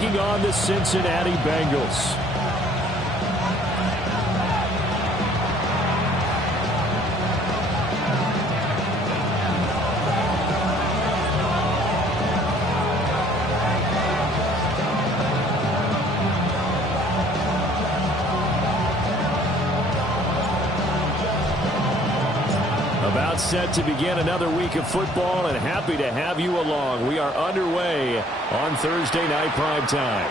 taking on the Cincinnati Bengals. About set to begin another week of football, and happy to have you along. We are underway on Thursday night primetime.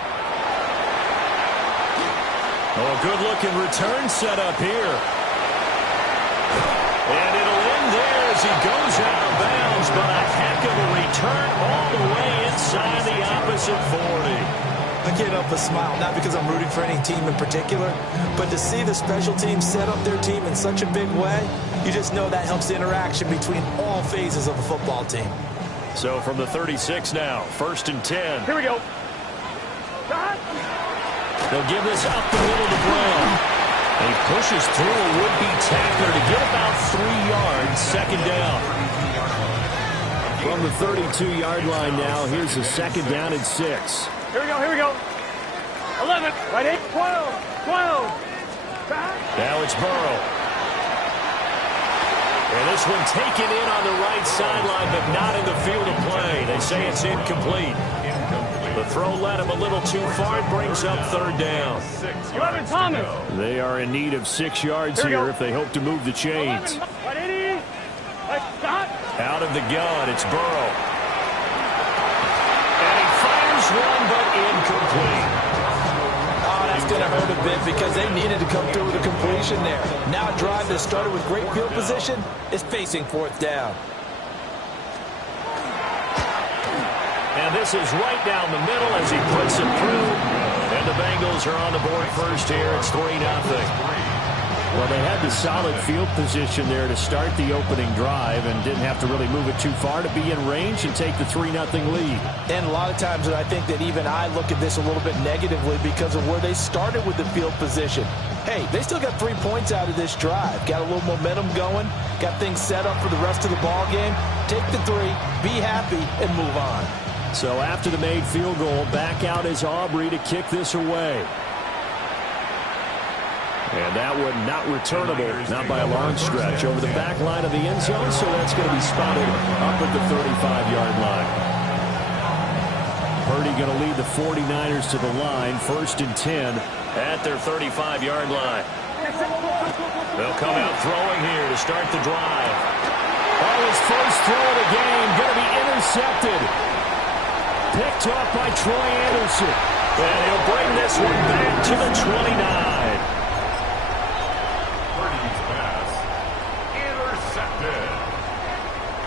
Oh, a good-looking return set up here. And it'll end there as he goes out of bounds, but a heck of a return all the way inside the opposite 40. I can't help but smile, not because I'm rooting for any team in particular, but to see the special teams set up their team in such a big way, you just know that helps the interaction between all phases of a football team. So from the 36 now, 1st and 10. Here we go. They'll give this up the middle to Brown. And he pushes through a would-be tackler to get about 3 yards, 2nd down. From the 32-yard line now, here's a 2nd down and 6. Here we go, here we go. 11, right 8, 12, 12. Now it's Burrow. And this one taken in on the right sideline, but not in the field of play. They say it's incomplete. The throw led him a little too far. It brings up 3rd down. 11, Thomas. They are in need of 6 yards here if they hope to move the chains. 11, right 80. Right, stop. Out of the gun, it's Burrow. One, but incomplete. Oh, that's going to hurt a bit because they needed to come through with a completion there. Now a drive that started with great field position is facing 4th down. And this is right down the middle as he puts it through. And the Bengals are on the board first here. It's 3-0. Well, they had the solid field position there to start the opening drive and didn't have to really move it too far to be in range and take the 3-0 lead. And a lot of times I think that even I look at this a little bit negatively because of where they started with the field position. Hey, they still got 3 points out of this drive. Got a little momentum going. Got things set up for the rest of the ball game. Take the 3, be happy, and move on. So after the made field goal, back out is Aubrey to kick this away. And that one not returnable, not by a long stretch, over the back line of the end zone, so that's going to be spotted up at the 35-yard line. Purdy going to lead the 49ers to the line, 1st and 10 at their 35-yard line. They'll come out throwing here to start the drive. Oh, his first throw of the game going to be intercepted. Picked off by Troy Anderson. And he'll bring this one back to the 29.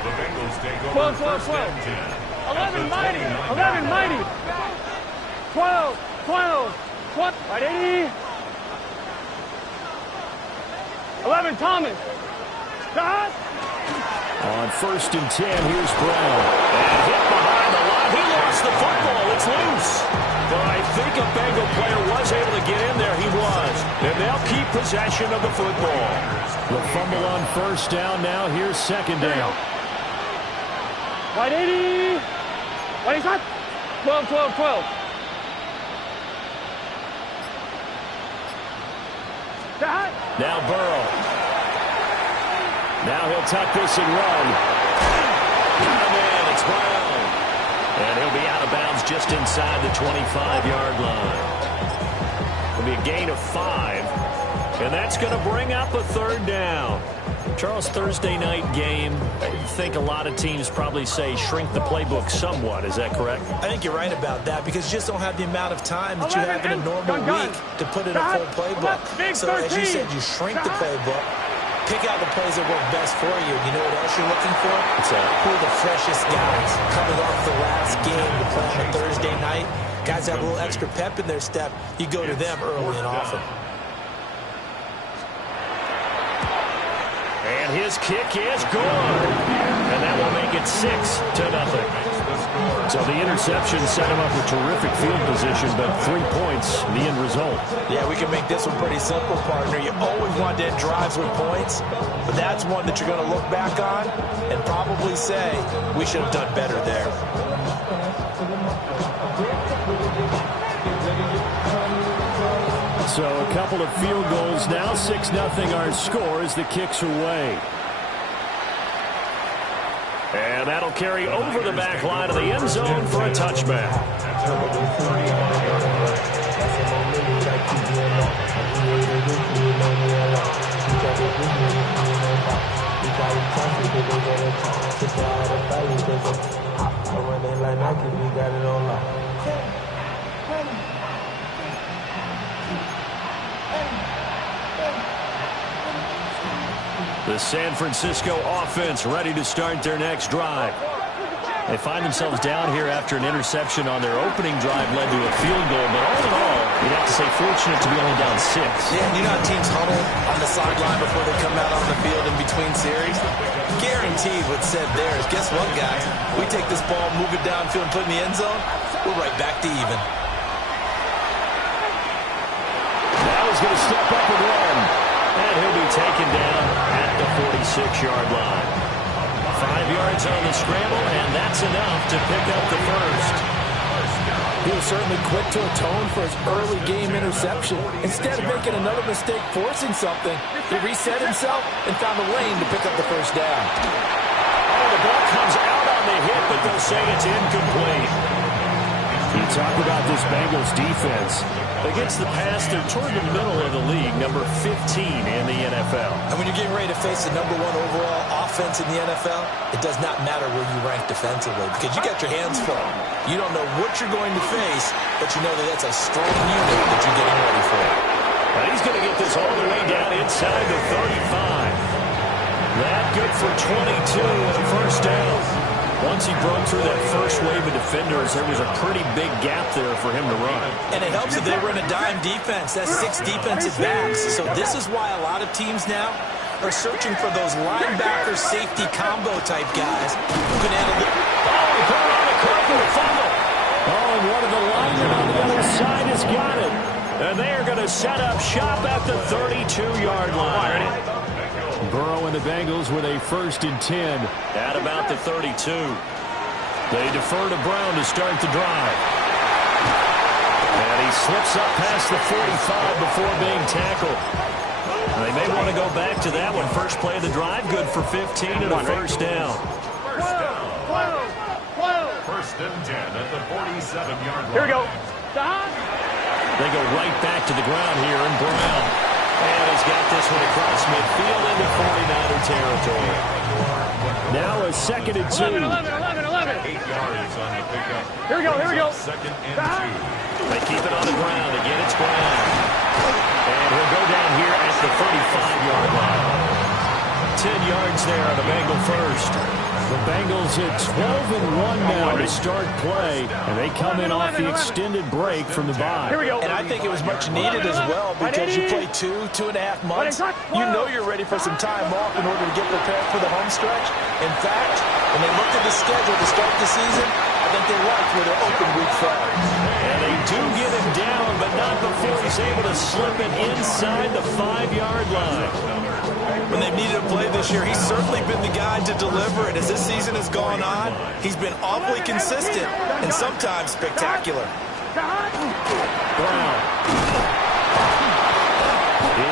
The Bengals take over 12, 12, 1st 12. and 10. 11 mighty. 11 mighty. 12, 12, 12. Right 80. 11 Thomas. Stop. On 1st and 10, here's Brown. And hit behind the line. He lost the football. It's loose. But I think a Bengal player was able to get in there. He was. And they'll keep possession of the football. The fumble on 1st down now. Here's 2nd down. Right 80. What is that? 12, 12, 12. Stop. Now Burrow. Now he'll tuck this and run. And it's Brown. And he'll be out of bounds just inside the 25-yard line. It'll be a gain of 5. And that's going to bring up a 3rd down. Charles, Thursday night game, I think a lot of teams probably say shrink the playbook somewhat. Is that correct? I think you're right about that because you just don't have the amount of time that you have in a normal week to put in a full playbook. So as you said, you shrink the playbook, pick out the plays that work best for you. You know what else you're looking for? Who are the freshest guys coming off the last game to play on a Thursday night? Guys have a little extra pep in their step. You go to them early and often. And his kick is good. And that will make it 6-0. So the interception set him up with terrific field position, but 3 points, the end result. Yeah, we can make this one pretty simple, partner. You always want to end drives with points, but that's one that you're going to look back on and probably say, we should have done better there. So a couple of field goals now, 6-0 our score as the kicks are away. And that'll carry over the back line of the end zone for a touchback. The San Francisco offense ready to start their next drive. They find themselves down here after an interception on their opening drive led to a field goal. But all in all, you'd have to say fortunate to be only down 6. Yeah, and you know how teams huddle on the sideline before they come out on the field in between series? Guaranteed what's said there is, guess what, guys? We take this ball, move it downfield, and put it in the end zone, we're right back to even. Now he's going to step up and run. And he'll be taken down at the 46-yard line. 5 yards on the scramble, and that's enough to pick up the first. He was certainly quick to atone for his early game interception. Instead of making another mistake forcing something, he reset himself and found a lane to pick up the first down. Oh, the ball comes out on the hit, but they'll say it's incomplete. You talk about this Bengals defense. Against the pass, they're toward the middle of the league, number 15 in the NFL. And when you're getting ready to face the #1 overall offense in the NFL, it does not matter where you rank defensively because you got your hands full. You don't know what you're going to face, but you know that that's a strong unit that you're getting ready for. And he's going to get this all the way down inside the 35. That good for 22 and first down. Once he broke through that first wave of defenders, there was a pretty big gap there for him to run. And it helps that they run a dime defense. That's 6 defensive backs. So this is why a lot of teams now are searching for those linebacker safety combo type guys who can handle the... Oh, he put it on the curve for a fumble. Oh, and one of the linemen on the other side has got it. And they are going to set up shop at the 32-yard line. Burrow and the Bengals with a 1st and 10 at about the 32. They defer to Brown to start the drive. And he slips up past the 45 before being tackled. And they may want to go back to that one. First play of the drive, good for 15 and a first down. First and 10 at the 47-yard line. Here we go. They go right back to the ground here, and Brown. And he's got this one across midfield into 49er territory. Now a 2nd and 2. 11. 8 yards on the pickup. Here we go. 2nd and 2. They keep it on the ground. Again, it's Brown. And he'll go down here at the 35-yard line. 10 yards there on the Bengal first. The Bengals at 12-1 now to start play, and they come in off the extended break from the bye. Here we go. And I think it was much needed as well because you play 2.5 months. You know you're ready for some time off in order to get prepared for the home stretch. In fact, when they looked at the schedule to start the season, I think they liked where their open week fell. And they do get him down, but not before he's able to slip it inside the 5-yard line. When they've needed a play this year, he's certainly been the guy to deliver. And as this season has gone on, he's been awfully consistent and sometimes spectacular. Brown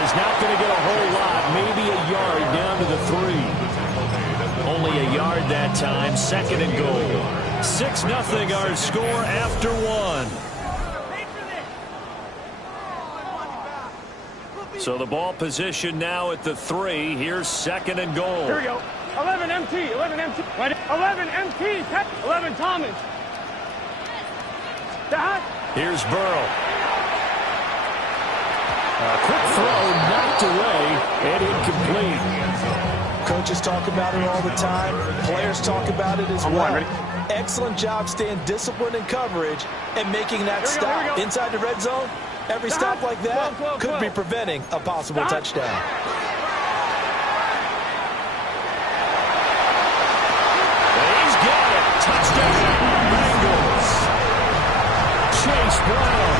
is not going to get a whole lot, maybe a yard down to the 3. Only a yard that time, 2nd and goal. 6-0 our score after 1. So the ball position now at the 3. Here's 2nd and goal. Here we go. 11 MT. 11 MT. 11 MT. 11 Thomas. Here's Burrow. A quick throw knocked away and incomplete. Coaches talk about it all the time. Players talk about it as well. Excellent job staying disciplined in coverage and making that stop. Inside the red zone, every stop like that could be preventing a possible touchdown. He's got it. Touchdown, Bengals. Chase Brown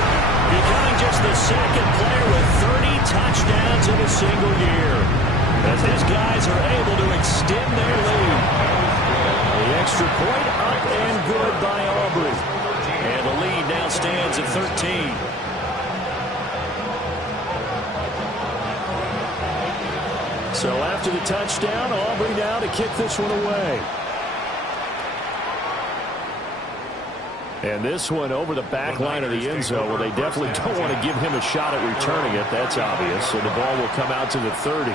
becoming just the 2nd player with 30 touchdowns in a single year, as his guys are able to extend their lead. The extra point up and good by Aubrey. And the lead now stands at 13. So after the touchdown, Aubrey now to kick this one away. And this one over the back line of the end zone, where they definitely don't want to give him a shot at returning it. That's obvious. So the ball will come out to the 30.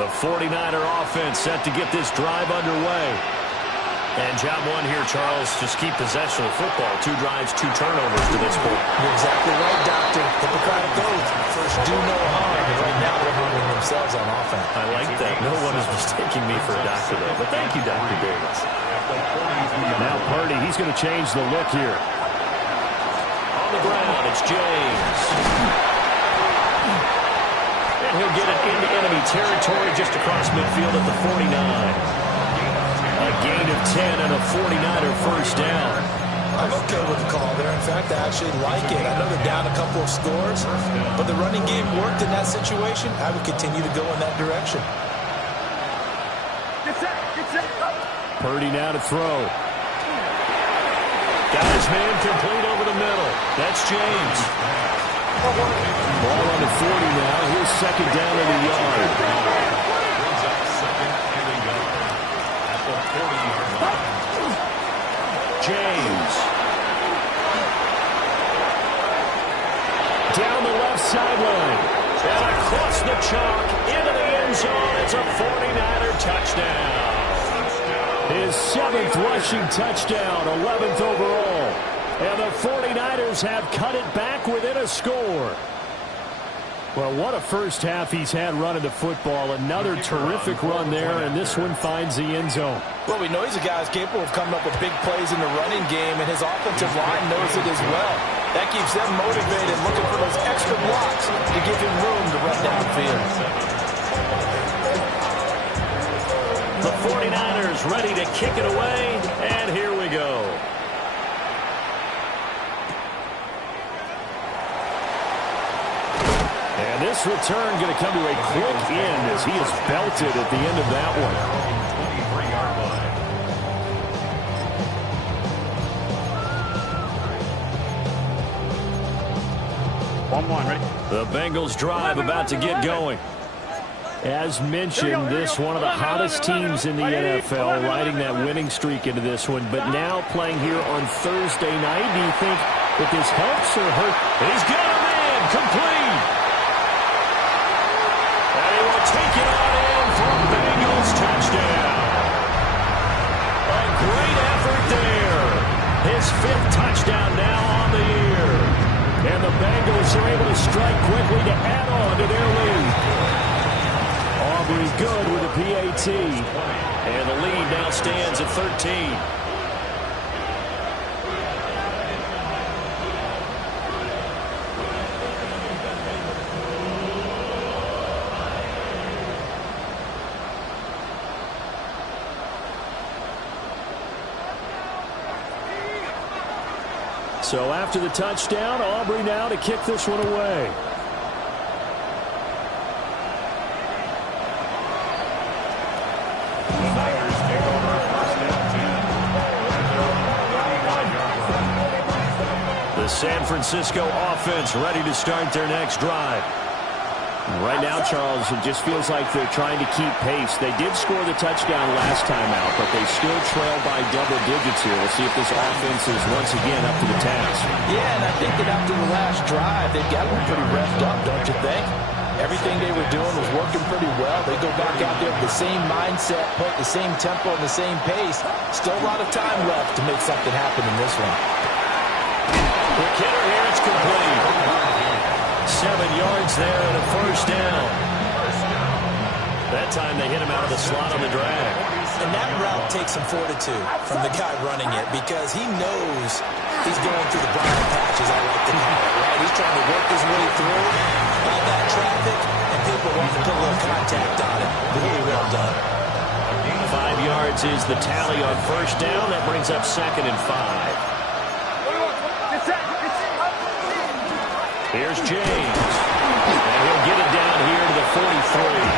The 49er offense set to get this drive underway. And job one here, Charles, just keep possession of the football. 2 drives, 2 turnovers to this point. You're exactly right, Doctor. Hippocratic oath. First, do no harm. And right now, they're harming themselves on offense. I like that. No one is mistaking me for a doctor, though. But thank you, Dr. Davis. Now Purdy, he's going to change the look here. On the ground, it's James. And he'll get it into enemy territory just across midfield at the 49. A gain of 10 and a 49er first down. I'm okay with the call there. In fact, I actually like it. I know they're down a couple of scores, but the running game worked in that situation. I would continue to go in that direction. Get set. Purdy now to throw. Got his man complete over the middle. That's James. Ball on the 40 now. Here's second down in the yard. James. Down the left sideline. And across the chalk into the end zone. It's a 49er touchdown. His 7th rushing touchdown, 11th overall. And the 49ers have cut it back within a score. Well, what a first half he's had running the football. Another terrific run there, and this one finds the end zone. Well, we know he's a guy who's capable of coming up with big plays in the running game, and his offensive line knows it as well. That keeps them motivated, looking for those extra blocks to give him room to run downfield. The 49ers ready to kick it away, and here we go. And this return going to come to a quick end as he is belted at the end of that one. 1-1, ready? The Bengals drive about to get going. As mentioned, this one of the hottest teams in the NFL, riding that winning streak into this one, but now playing here on Thursday night. Do you think that this helps or hurts? He's got a man complete. And he will take it on in for a Bengals touchdown. A great effort there. His 5th touchdown now on the year. And the Bengals are able to strike quickly to add on to their lead. Aubrey good with a PAT. And the lead now stands at 13. So after the touchdown, Aubrey now to kick this one away. The San Francisco offense ready to start their next drive. Right now, Charles, it just feels like they're trying to keep pace. They did score the touchdown last time out, but they still trail by double digits here. We'll see if this offense is once again up to the task. Yeah, and I think that after the last drive, they've got them pretty revved up, don't you think? Everything they were doing was working pretty well. They go back out there with the same mindset, put the same tempo and the same pace. Still a lot of time left to make something happen in this one. Quick hitter here, it's complete. 7 yards there and a first down. That time they hit him out of the slot on the drag. And that route takes some fortitude from the guy running it, because he knows he's going through the briar patch, as I like to call it, right? He's trying to work his way through all that traffic, and people want to put a little contact on it. Really well done. 5 yards is the tally on first down. That brings up 2nd and 5. Here's James. And he'll get it down here to the 43.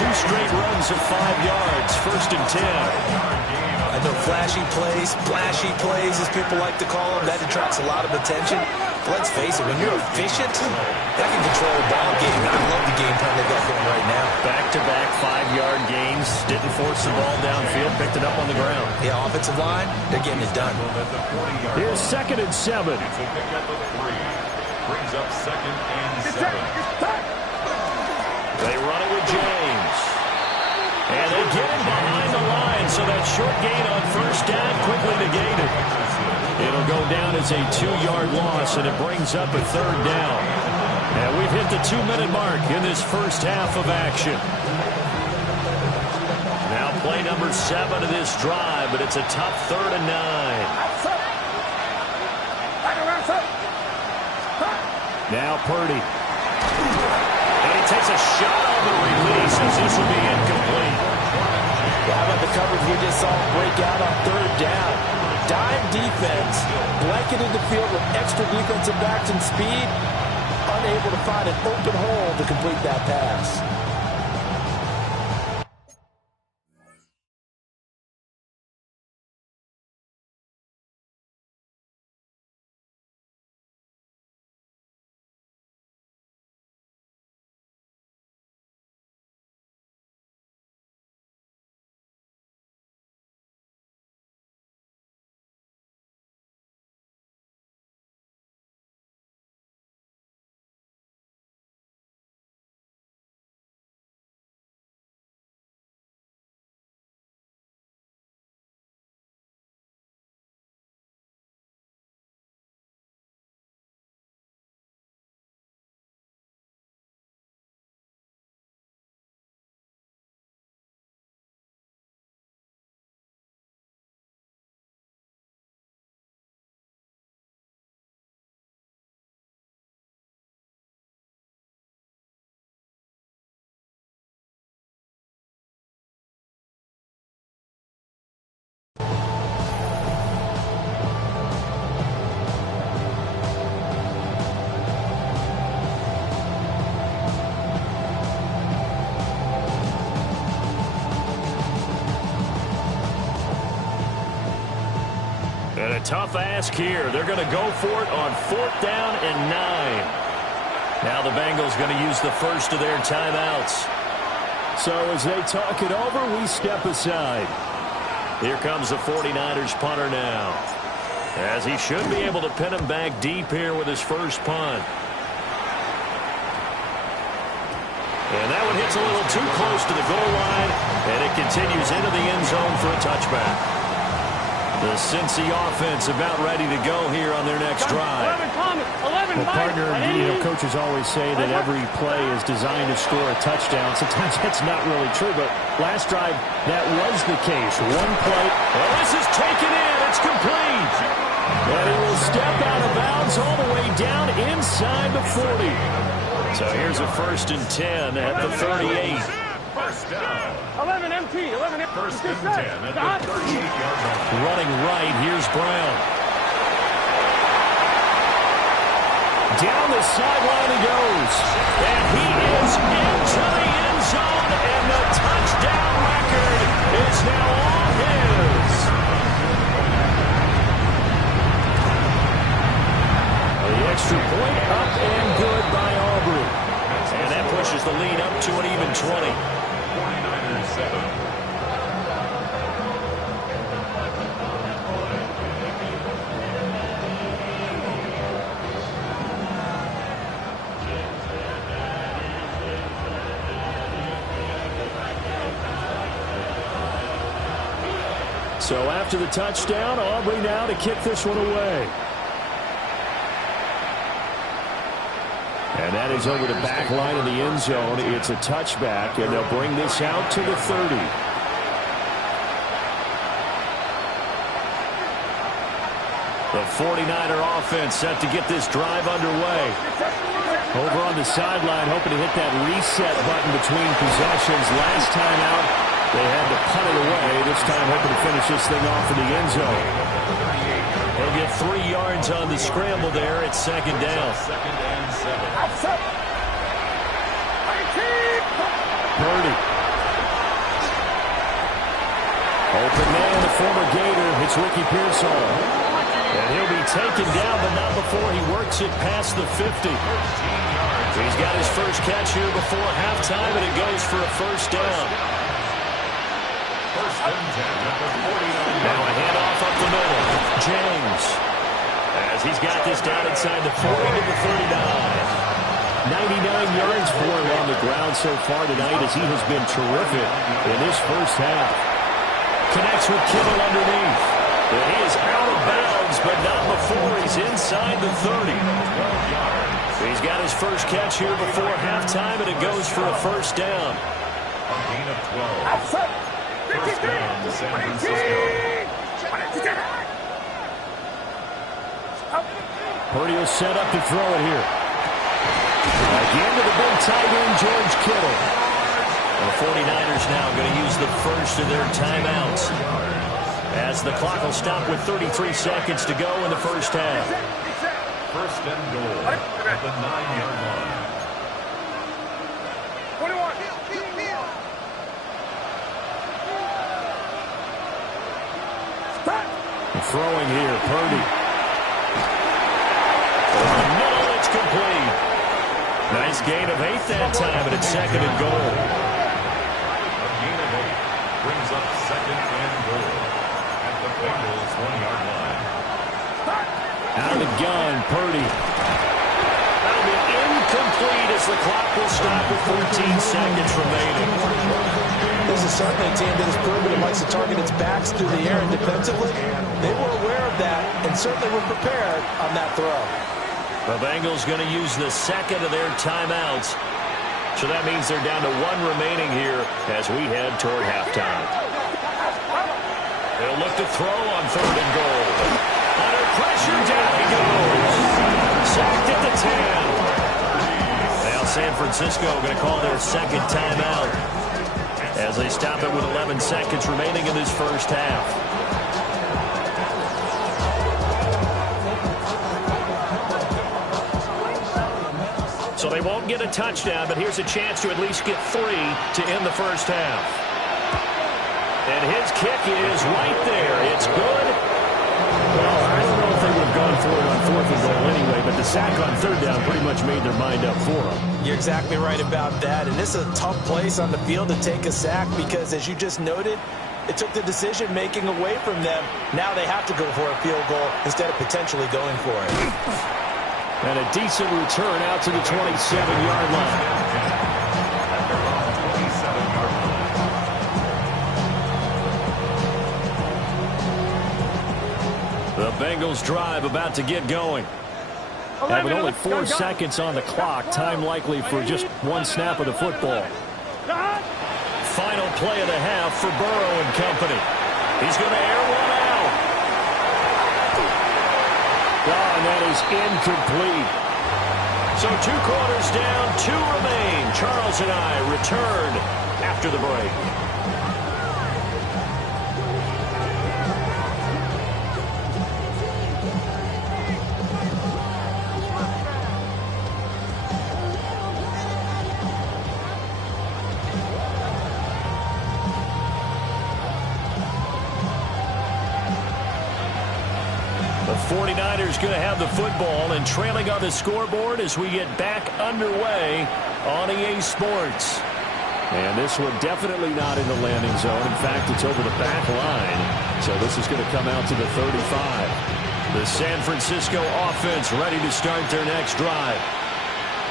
2 straight runs of 5 yards. 1st and 10. I I know flashy plays, splashy plays, as people like to call them, that attracts a lot of attention. But let's face it, when you're efficient, that can control a ball game. I love the game plan they got going right now. Back-to-back 5-yard gains. Didn't force the ball downfield. Picked it up on the ground. Yeah, offensive line, they're getting it done. Here's 2nd and 7. It's a pick at the 3. Brings up 2nd and 7. They run it with James. And they get him behind the line, so that short gain on 1st down quickly negated. It'll go down as a 2-yard loss, and it brings up a 3rd down. And we've hit the 2-minute mark in this first half of action. Now play number 7 of this drive, but it's a tough 3rd and 9. Now Purdy. And he takes a shot on the release as this will be incomplete. How about the coverage we just saw break out on 3rd down? Dime defense, blanketed the field with extra defensive backs and speed, unable to find an open hole to complete that pass. And a tough ask here. They're going to go for it on 4th down and 9. Now the Bengals going to use the first of their timeouts. So as they talk it over, we step aside. Here comes the 49ers punter now, as he should be able to pin him back deep here with his first punt. And that one hits a little too close to the goal line, and it continues into the end zone for a touchback. The Cincy offense about ready to go here on their next drive. Well, partner, coaches always say that every play is designed to score a touchdown. Sometimes that's not really true, but last drive, that was the case. One play. Well, this is taken in. It's complete. And he will step out of bounds all the way down inside the 40. So here's a 1st and 10 at the 38. First down. 11 MT. 11 MT. 1st and 10 at the 38-yard line. Running right, here's Brown. Down the sideline he goes. And he is into the end zone, and the touchdown record is now all his. The extra point up and good by Aubrey. And that pushes the lead up to an even 20. 49ers 7. So after the touchdown, Aubrey now to kick this one away. And that is over the back line of the end zone. It's a touchback, and they'll bring this out to the 30. The 49er offense set to get this drive underway. Over on the sideline, hoping to hit that reset button between possessions. Last time out, they had to punt it away. This time hoping to finish this thing off in the end zone. They'll get 3 yards on the scramble there. It's 2nd down. 2nd and 7. Purdy. Open man, the former Gator. It's Ricky Pearsall. And he'll be taken down, but not before he works it past the 50. He's got his first catch here before halftime, and it goes for a first down. First and 10 at the 49. Now a handoff up the middle. James, as he's got this down inside the 40 to the 39. 99 yards for him on the ground so far tonight as he has been terrific in this first half. Connects with Kittle underneath. And he is out of bounds, but not before he's inside the 30. He's got his first catch here before halftime, and it goes for a first down. A gain of 12. First down to San Francisco. Purdy will set up to throw it here. Again to the big tight end, George Kittle. The 49ers now going to use the first of their timeouts, as the clock will stop with 33 seconds to go in the first half. First and goal at the 9-yard line. 21. Throwing here, Purdy. Over the middle, it's complete. Nice gain of 8 that time, and it's second and goal. A gain of 8 brings up second and goal at the Bengals' 1-yard line. Out of the gun, Purdy. That'll be incomplete as the clock will stop with 14 seconds remaining. This is certainly a team that has proven it likes to target its backs through the air and defensively. They were aware of that and certainly were prepared on that throw. The Bengals going to use the second of their timeouts. So that means they're down to 1 remaining here as we head toward halftime. They'll look to throw on third and goal. Under pressure, down he goes. Sacked at the 10. Now San Francisco going to call their second timeout as they stop it with 11 seconds remaining in this first half. So they won't get a touchdown, but here's a chance to at least get 3 to end the first half. And his kick is right there. It's good. Well, I don't know if they would have gone for it on fourth and goal anyway, but the sack on third down pretty much made their mind up for them. You're exactly right about that. And this is a tough place on the field to take a sack because, as you just noted, it took the decision-making away from them. Now they have to go for a field goal instead of potentially going for it. And a decent return out to the 27-yard line. The Bengals drive about to get going. And with only 4 seconds on the clock, time likely for just 1 snap of the football. Final play of the half for Burrow and company. He's going to air one out. And that is incomplete. So 2 quarters down, 2 remain. Charles and I return after the break. The 49ers going to have the football and trailing on the scoreboard as we get back underway on EA Sports. And this one definitely not in the landing zone. In fact, it's over the back line. So this is going to come out to the 35. The San Francisco offense ready to start their next drive.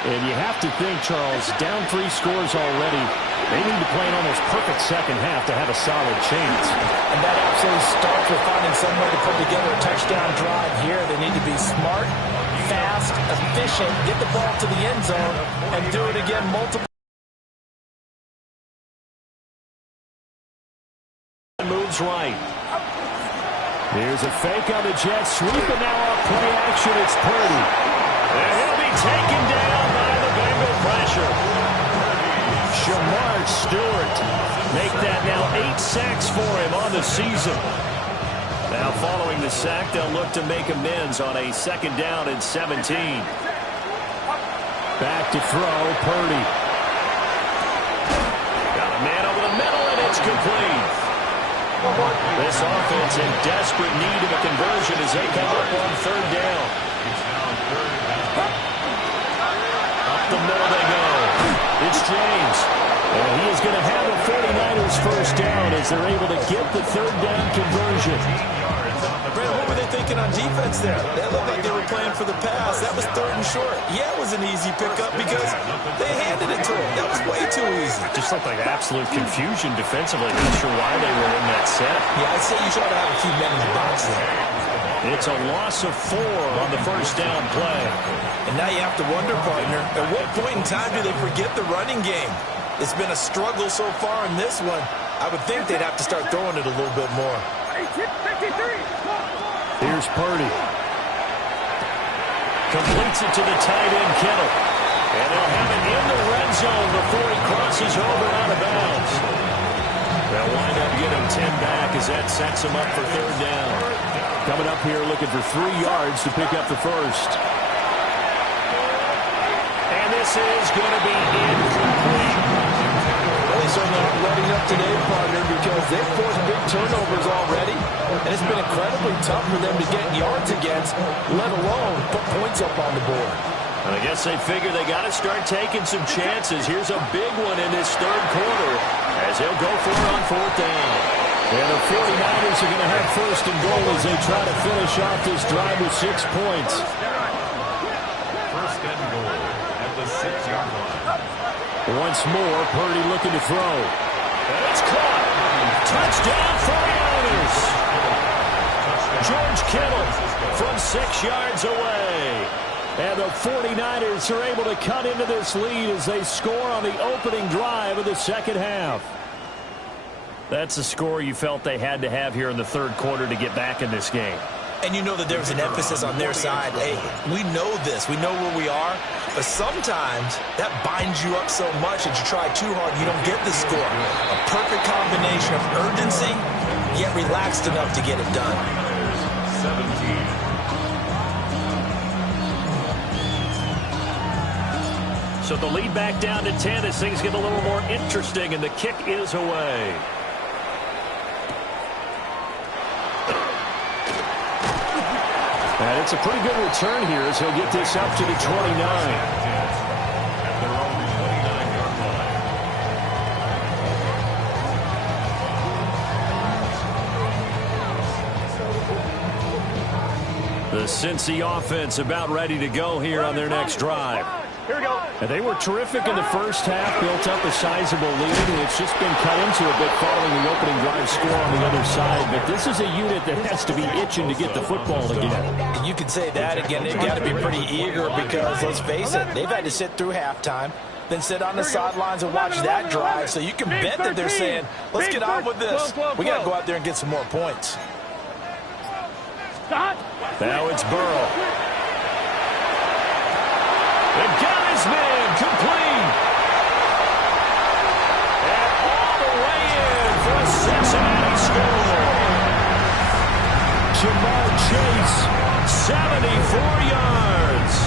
And you have to think, Charles, down 3 scores already. They need to play an almost perfect second half to have a solid chance. And that absolutely starts with finding some way to put together a touchdown drive here. They need to be smart, fast, efficient, get the ball to the end zone, and do it again multiple. Moves right. Here's a fake on the jet sweep, and now off play action, it's Purdy. And he'll be taken down by the Bengal pressure. Shamar Stewart. Make that now 8 sacks for him on the season. Now following the sack, they'll look to make amends on a second down and 17. Back to throw, Purdy. Got a man over the middle, and it's complete. This offense in desperate need of a conversion as they come up on third down. Up the middle they go. It's James. And he is going to have a 49ers first down as they're able to get the third down conversion. Brandon, what were they thinking on defense there? That looked like they were playing for the pass. That was third and short. Yeah, it was an easy pickup because they handed it to him. That was way too easy. Just looked like absolute confusion defensively. Not sure why they were in that set. Yeah, I'd say you should have a few men in the box there. It's a loss of 4 on the first down play. And now you have to wonder, partner, at what point in time do they forget the running game? It's been a struggle so far in this one. I would think they'd have to start throwing it a little bit more. Here's Purdy. Completes it to the tight end, Kittle. And they'll have it in the red zone before he crosses over out of bounds. They'll wind up getting 10 back as that sets them up for third down. Coming up here looking for 3 yards to pick up the first. And this is going to be incomplete. Well, they certainly aren't letting up today, partner, because they've forced big turnovers already. And it's been incredibly tough for them to get yards against, let alone put points up on the board. And I guess they figure they got to start taking some chances. Here's a big one in this third quarter as they'll go for it on fourth down. And the 49ers are going to have first and goal as they try to finish off this drive with 6 points. First and goal at the 6-yard line. Once more, Purdy looking to throw. And it's caught. Touchdown 49ers. George Kittle from 6 yards away. And the 49ers are able to cut into this lead as they score on the opening drive of the second half. That's a score you felt they had to have here in the third quarter to get back in this game. And you know that there was an emphasis on their side. Hey, we know this. We know where we are. But sometimes that binds you up so much that you try too hard, you don't get the score. A perfect combination of urgency, yet relaxed enough to get it done. 17. So the lead back down to 10 as things get a little more interesting, and the kick is away. And it's a pretty good return here as he'll get this up to the 29. At their own 29-yard line. The Cincy offense about ready to go here on their next drive. Here we go. And they were terrific in the first half, built up a sizable lead, and it's just been cut into a bit following the opening drive score on the other side. But this is a unit that has to be itching to get the football again. And you could say that again. They've got to be pretty eager because, let's face it, they've had to sit through halftime, then sit on the sidelines and watch that drive. So you can bet that they're saying, let's get on with this. We got to go out there and get some more points. Now it's Burrow. And got his man complete. And all the way in for a Cincinnati score. Jamar Chase, 74 yards.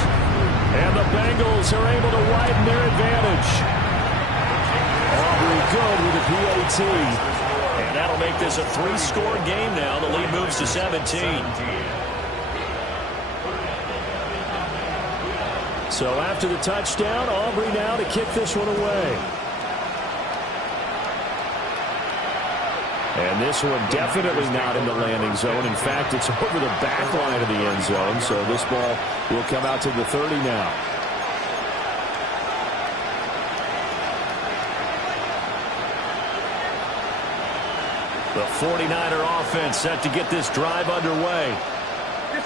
and the Bengals are able to widen their advantage. Aubrey good with a PAT. And that'll make this a 3-score game now. The lead moves to 17. So after the touchdown, Aubrey now to kick this one away. And this one definitely not in the landing zone. In fact, it's over the back line of the end zone. So this ball will come out to the 30 now. The 49er offense set to get this drive underway.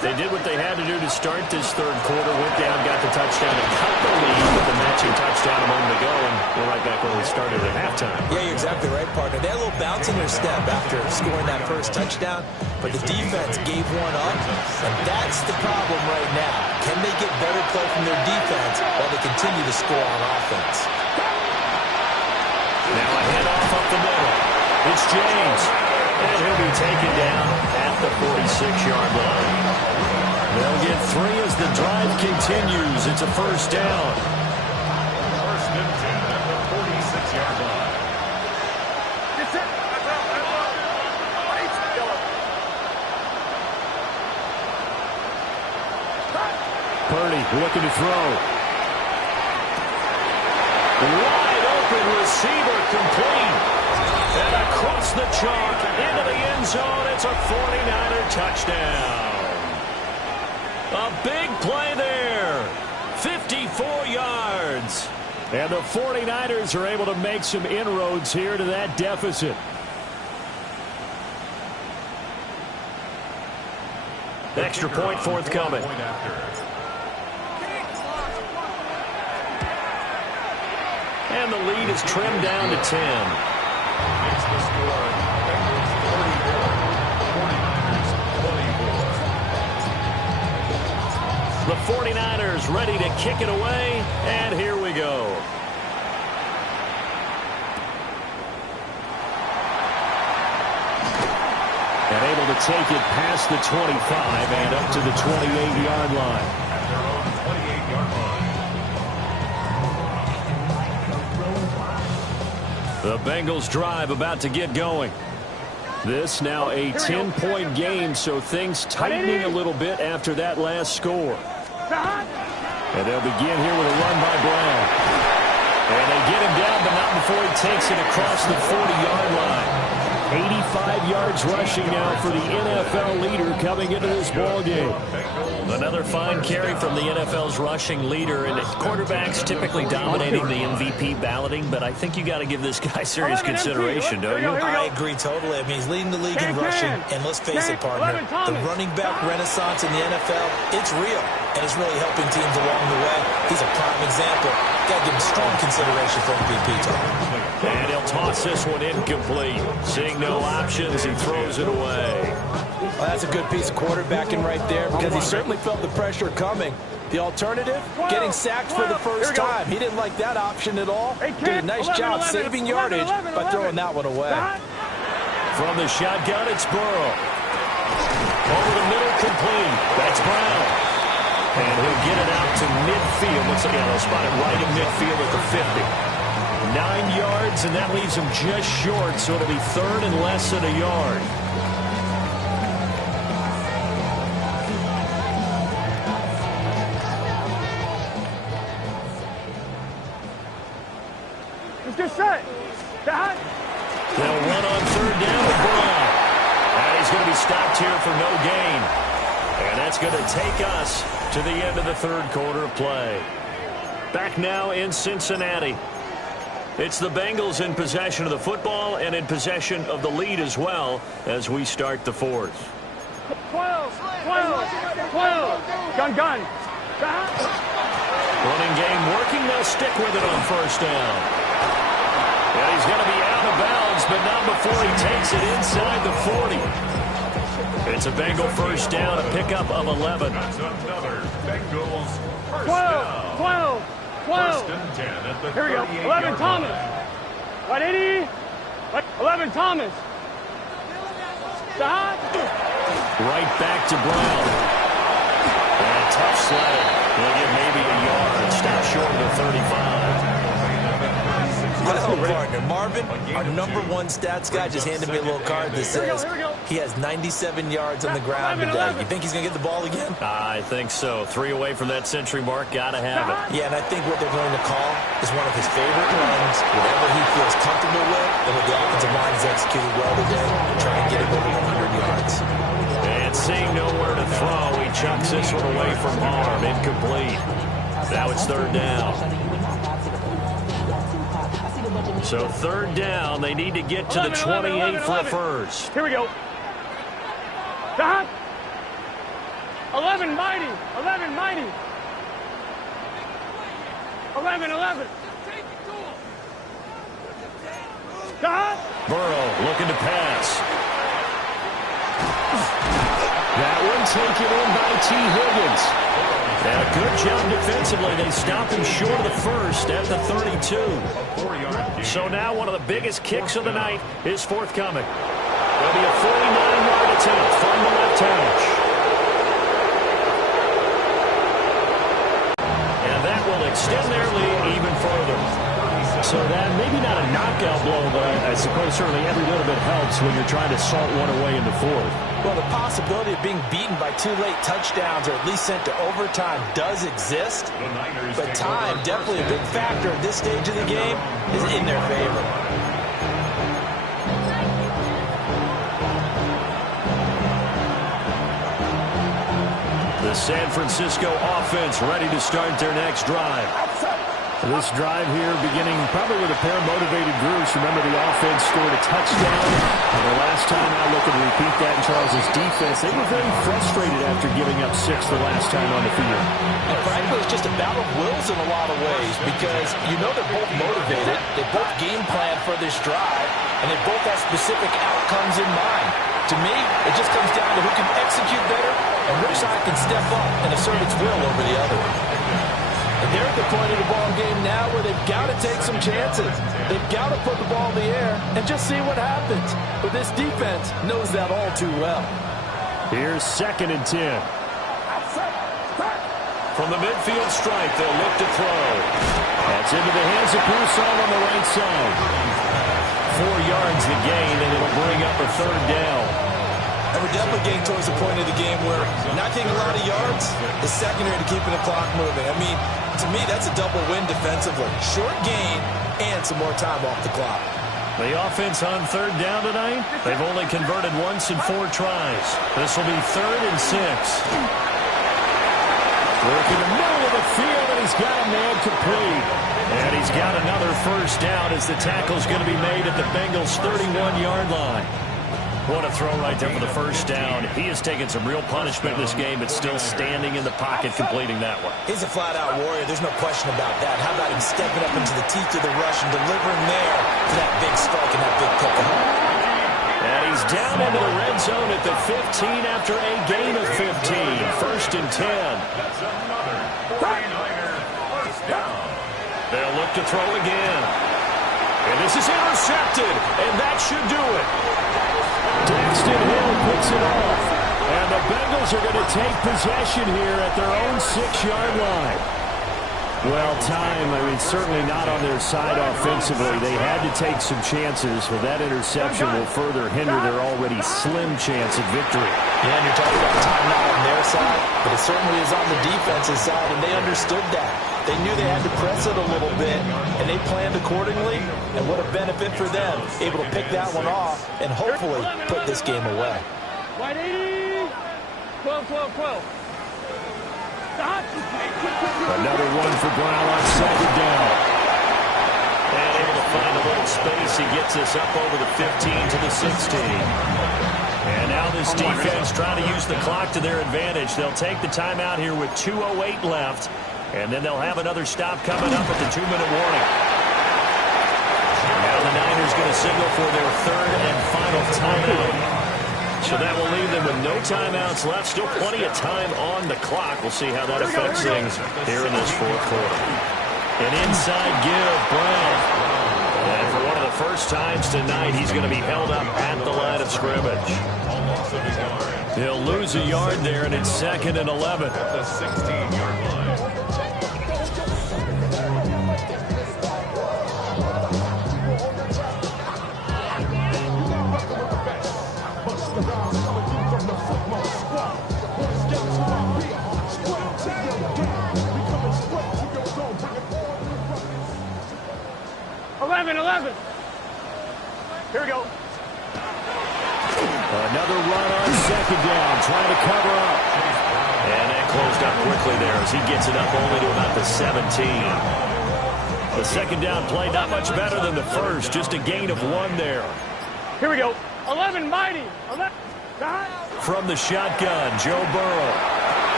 They did what they had to do to start this third quarter. Went down, got the touchdown, and cut the lead with the matching touchdown a moment ago. And we're right back where we started at halftime. Yeah, you're exactly right, partner. They had a little bounce in their step after scoring that first touchdown, but the defense gave one up, and that's the problem right now. Can they get better play from their defense while they continue to score on offense? Now a handoff up the middle. It's James. And he'll be taken down at the 46-yard line. They'll get 3 as the drive continues. It's a first down. First and 10 at the 46-yard line. looking to throw. Wide open receiver complete. And across the chalk into the end zone. It's a 49er touchdown. A big play there. 54 yards. And the 49ers are able to make some inroads here to that deficit. Extra point forthcoming. And the lead is trimmed down to 10. Makes the score Bengals 44, 49ers 24. The 49ers ready to kick it away, and here we go. And able to take it past the 25 and up to the 28-yard line. At their own 28-yard line. The Bengals drive about to get going. This now a 10-point game, so things tightening a little bit after that last score. And they'll begin here with a run by Brown. And they get him down, but not before he takes it across the 40-yard line. 85 yards rushing now for the NFL leader coming into this ballgame. Another fine carry from the NFL's rushing leader, and quarterbacks typically dominating the MVP balloting, but I think you got to give this guy serious consideration, don't you? I agree totally. I mean, he's leading the league in rushing, and let's face it, partner, the running back renaissance in the NFL, it's real, and it's really helping teams along the way. He's a prime example. Got to give him strong consideration for MVP talk. And he'll toss this one incomplete. Seeing no options, he throws it away. Well, that's a good piece of quarterbacking right there because he certainly felt the pressure coming. The alternative, getting sacked for the first time. He didn't like that option at all. Did a nice job saving yardage by throwing that one away. From the shotgun, it's Burrow. Over the middle, complete. That's Brown. And he'll get it out to midfield. Looks like they'll spot it right in midfield at the 50. 9 yards, and that leaves him just short, so it'll be third and less than a yard. Let's get set. Dad. They'll run on third down with Brown. And he's going to be stopped here for no gain. And that's going to take us to the end of the third quarter of play. Back now in Cincinnati. It's the Bengals in possession of the football and in possession of the lead as well as we start the fourth. 12. Gun. Running game working. They'll stick with it on first down. And he's going to be out of bounds, but not before he takes it inside the 40. It's a Bengal first down, a pickup of 11. That's another Bengals first 12. down. First and 10 at the Here we go. 11 Thomas. 180. 11 Thomas. Stop. Right back to Brown. And a tough sled. He'll get maybe a yard. Stop short of the 35. Well, partner, Marvin, our #1 stats guy, just handed me a little card that says he has 97 yards on the ground today. You think he's going to get the ball again? I think so. 3 away from that century mark. Got to have it. Yeah, and I think what they're going to call is one of his favorite runs, whatever he feels comfortable with, and what the offensive line has executed well today, and try and get him over 100 yards. And seeing nowhere to throw, he chucks this one away from harm. Incomplete. Now it's third down. So third down, they need to get to the 28 for a first. Here we go. Stop. 11 mighty. 11. Stop. Burrow looking to pass. That one taken in by T. Higgins. And a good job defensively. They stopped him short of the first at the 32. So now one of the biggest kicks of the night is forthcoming. There'll be a 49-yard attempt from the left hash. And that will extend their lead even further. So that maybe not a knockout blow, but I suppose certainly every little bit helps when you're trying to salt one away in the fourth. Well, the possibility of being beaten by 2 late touchdowns or at least sent to overtime does exist, but time, definitely a big factor at this stage of the game, is in their favor. The San Francisco offense ready to start their next drive. This drive here beginning probably with a pair of motivated groups. Remember, the offense scored a touchdown. And the last time out, looking to repeat that in Charles' defense, they were very frustrated after giving up 6 the last time on the field. And frankly, it's just a battle of wills in a lot of ways because you know they're both motivated, they both game plan for this drive, and they both have specific outcomes in mind. To me, it just comes down to who can execute better and which side can step up and assert its will over the other. And they're at the point of the ball game now where they've got to take some chances. They've got to put the ball in the air and just see what happens. But this defense knows that all too well. Here's 2nd and 10. From the midfield stripe, they'll look to throw. That's into the hands of Pearsall on the right side. 4 yards the gain, and it'll bring up a 3rd down. And we're definitely getting towards the point of the game where not getting a lot of yards is secondary to keeping the clock moving. I mean, to me, that's a double win defensively. Short gain and some more time off the clock. The offense on 3rd down tonight, they've only converted once in 4 tries. This will be 3rd and 6. Work in the middle of the field, and he's got a man complete. And he's got another 1st down as the tackle's going to be made at the Bengals' 31-yard line. What a throw right there for the 1st down. He has taken some real punishment in this game, but still standing in the pocket completing that one. He's a flat-out warrior. There's no question about that. How about him stepping up into the teeth of the rush and delivering there for that big strike and that big pickup. And he's down into the red zone at the 15 after a gain of 15. 1st and 10. That's another 49er 1st down. They'll look to throw again. And this is intercepted, and that should do it. Daxton Hill picks it off. And the Bengals are going to take possession here at their own 6-yard line. Well, time, I mean, certainly not on their side offensively. They had to take some chances, but that interception will further hinder their already slim chance at victory. Yeah, and you're talking about time not on their side, but it certainly is on the defensive side, and they understood that. They knew they had to press it a little bit, and they planned accordingly, and what a benefit for them, able to pick that one off and hopefully put this game away. Wide 80. 12, 12, 12. Another one for Brown on 2nd down. And able to find a little space. He gets us up over the 15 to the 16. And now this defense trying to use the clock to their advantage. They'll take the timeout here with 2:08 left. And then they'll have another stop coming up at the 2-minute warning. Now the Niners going to signal for their 3rd and final timeout. So that will leave them with no timeouts left. Still plenty of time on the clock. We'll see how that affects things here in this 4th quarter. An inside give, Brown. And for one of the first times tonight, he's going to be held up at the line of scrimmage. He'll lose a yard there, and it's 2nd and 11. At the 16-yard line. 11. Here we go. Another run on 2nd down, trying to cover up. And that closed up quickly there as he gets it up only to about the 17. The 2nd down play not much better than the first, just a gain of 1 there. Here we go. 11, mighty. 11. From the shotgun, Joe Burrow.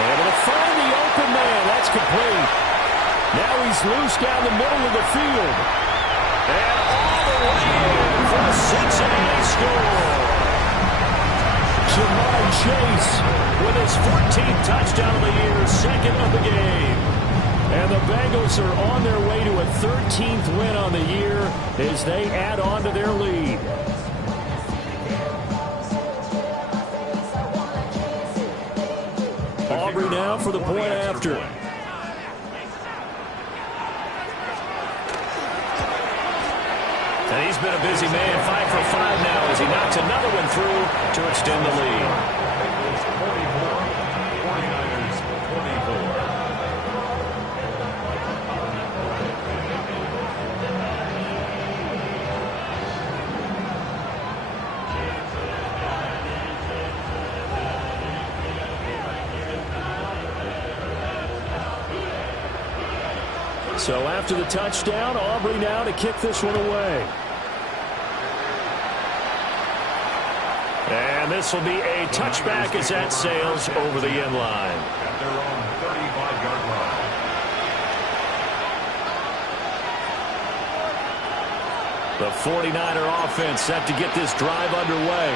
Able to find the open man. That's complete. Now he's loose down the middle of the field. And all the way in for the Cincinnati score. Jamar Chase with his 14th touchdown of the year, 2nd of the game. And the Bengals are on their way to a 13th win on the year as they add on to their lead. Aubrey now for the point after. And he's been a busy man, 5 for 5 now as he knocks another one through to extend the lead. Bengals 44, 49ers 24. So after the touchdown, Aubrey now to kick this one away. And this will be a touchback as that sails over the end line. At their own 35-yard line. The 49er offense set to get this drive underway.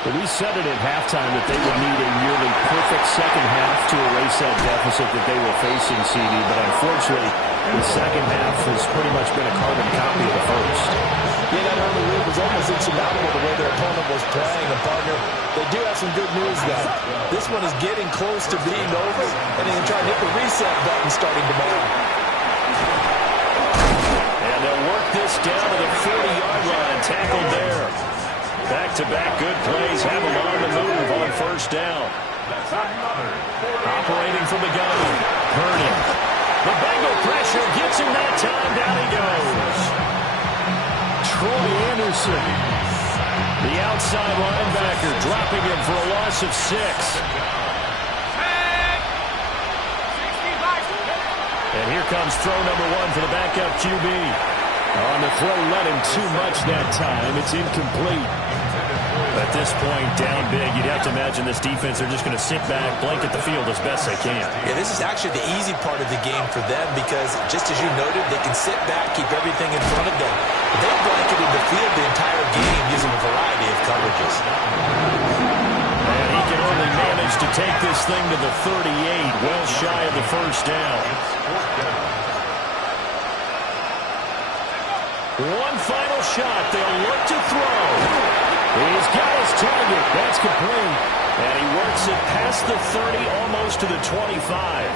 But we said it at halftime that they would need a nearly perfect second half to erase that deficit that they were facing, CD. But unfortunately, the second half has pretty much been a carbon copy of the first. Yeah, that early lead was almost insurmountable the way their opponent was playing. And, partner, they do have some good news that this one is getting close to being over, and they can try to hit the reset button starting tomorrow. And they'll work this down to the 40-yard line, tackled there. Back-to-back good plays have him on the move on first down. Operating from the gun, Purdy. The Bengal pressure gets him that time. Down he goes. Troy Anderson, the outside linebacker, dropping him for a loss of 6. And here comes throw number 1 for the backup QB. On the throw, led him too much that time. It's incomplete. At this point, down big, you'd have to imagine this defense, they're just going to sit back, blanket the field as best they can. Yeah, this is actually the easy part of the game for them because, just as you noted, they can sit back, keep everything in front of them. But they blanketed the field the entire game using a variety of coverages. And he can only manage to take this thing to the 38, well shy of the first down. One final shot. They'll look to throw. He's got his target. That's complete. And he works it past the 30, almost to the 25.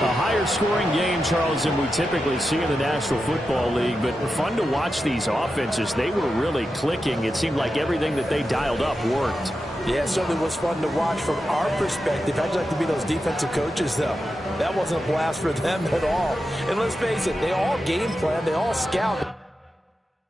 A higher scoring game, Charles, than we typically see in the National Football League, but fun to watch these offenses. They were really clicking. It seemed like everything that they dialed up worked. Yeah, it certainly was fun to watch from our perspective. How'd you like to be those defensive coaches, though? That wasn't a blast for them at all. And let's face it, they all game plan, they all scout.